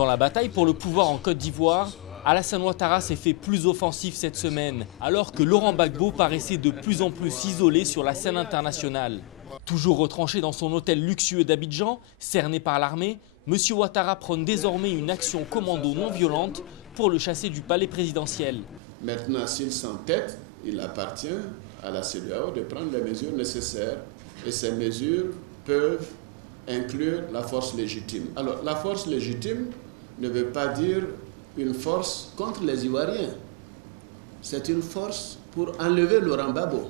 Dans la bataille pour le pouvoir en Côte d'Ivoire, Alassane Ouattara s'est fait plus offensif cette semaine, alors que Laurent Gbagbo paraissait de plus en plus isolé sur la scène internationale. Toujours retranché dans son hôtel luxueux d'Abidjan, cerné par l'armée, M. Ouattara prône désormais une action commando non violente pour le chasser du palais présidentiel. Maintenant, s'il s'entête, il appartient à la CEDEAO de prendre les mesures nécessaires. Et ces mesures peuvent inclure la force légitime. Alors, la force légitime ne veut pas dire une force contre les Ivoiriens. C'est une force pour enlever Laurent Gbagbo.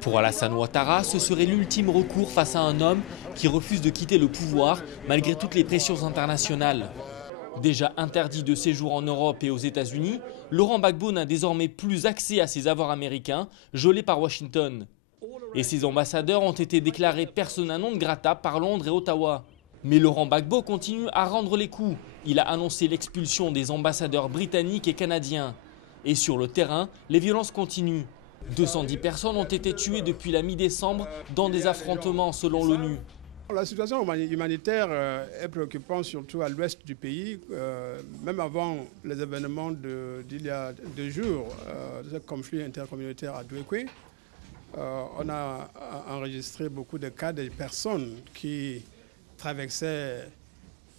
Pour Alassane Ouattara, ce serait l'ultime recours face à un homme qui refuse de quitter le pouvoir malgré toutes les pressions internationales. Déjà interdit de séjour en Europe et aux États-Unis, Laurent Gbagbo n'a désormais plus accès à ses avoirs américains, gelés par Washington. Et ses ambassadeurs ont été déclarés persona non grata par Londres et Ottawa. Mais Laurent Gbagbo continue à rendre les coups. Il a annoncé l'expulsion des ambassadeurs britanniques et canadiens. Et sur le terrain, les violences continuent. 210 personnes ont été tuées depuis la mi-décembre dans des affrontements selon l'ONU. La situation humanitaire est préoccupante surtout à l'ouest du pays. Même avant les événements d'il y a 2 jours, ce conflit intercommunautaire à Douékoué, on a enregistré beaucoup de cas de personnes qui traversaient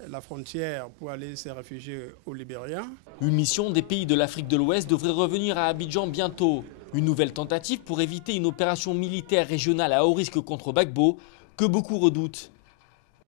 la frontière pour aller se réfugier au Libéria. Une mission des pays de l'Afrique de l'Ouest devrait revenir à Abidjan bientôt. Une nouvelle tentative pour éviter une opération militaire régionale à haut risque contre Gbagbo que beaucoup redoutent.